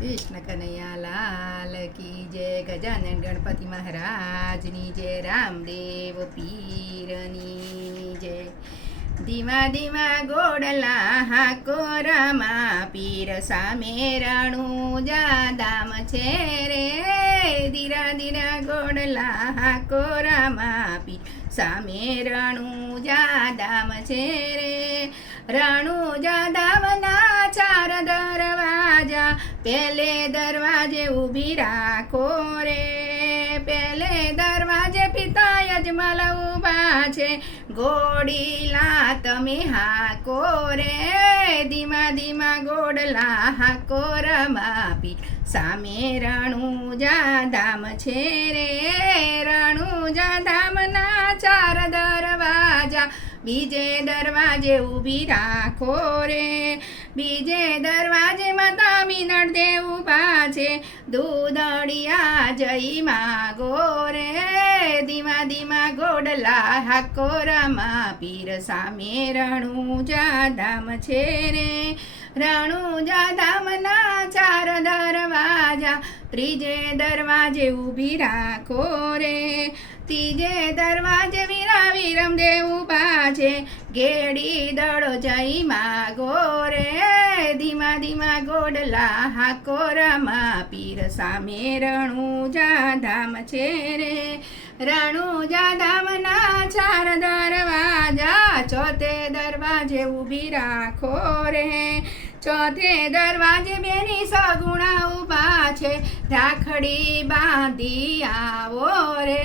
કૃષ્ણ કનૈયા લાલ કી જય, ગજાનન ગણપતિ મહારાજની જય, રામદેવ પીરની જય. ધીમા ધીમા ગોડલા હાકો રામા પીર સામે રણું જાદામ છે રે. ધીરા ધીરા ગોડલા હાકો રામા પીર સામે રણું જાદામ છે રે. રણું જાદામના ચાર દરવાજા, પેલે દરવાજે ઊભી રાખો રે. પેલે દરવાજે પિતા યજમલ ઊભા છે, ગોડીલા તમે હાકો રે. ધીમા ધીમા ગોડલા હાકો રમા પીર સામે રણુજા ધામ છે રે. રણુજા ધામના ચાર દરવાજા, બીજે દરવાજે ઊભી રાખો રે. બીજે દરવાજે માતા મીનળ દેવ ઊભા છે, દૂધડિયા જઈ માગો રે. ધીમા ધીમા ગોડલા હાકો રમા પીર સામે રણુજા ધામ છે રે. રણુજા ધામના ચાર દરવાજા, ત્રીજે દરવાજે ઊભી રાખો રે. ત્રીજે દરવાજે વીરા વિરમદેવ ઊભા છે, ગેડી દડો જઈ માગો રે. ધીમા ધીમા ગોડલા હાકો રમા પીર સામે રણુજા ધામ છે રે. રણુજા ધામના ચાર દરવાજા, ચોથે દરવાજે ઊભી રાખો રે. ચોથે દરવાજે બેની સગુણા ઊભા છે, રાખડી બાંધી આવો રે.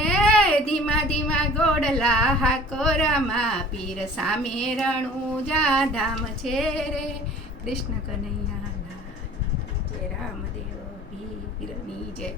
ધીમા ધીમા ગોડલા હાકો રમા પીર સામે રણુજા ધામ છે રે. કૃષ્ણ કનૈયા લાલ જય, રામદેવ પીરની જય.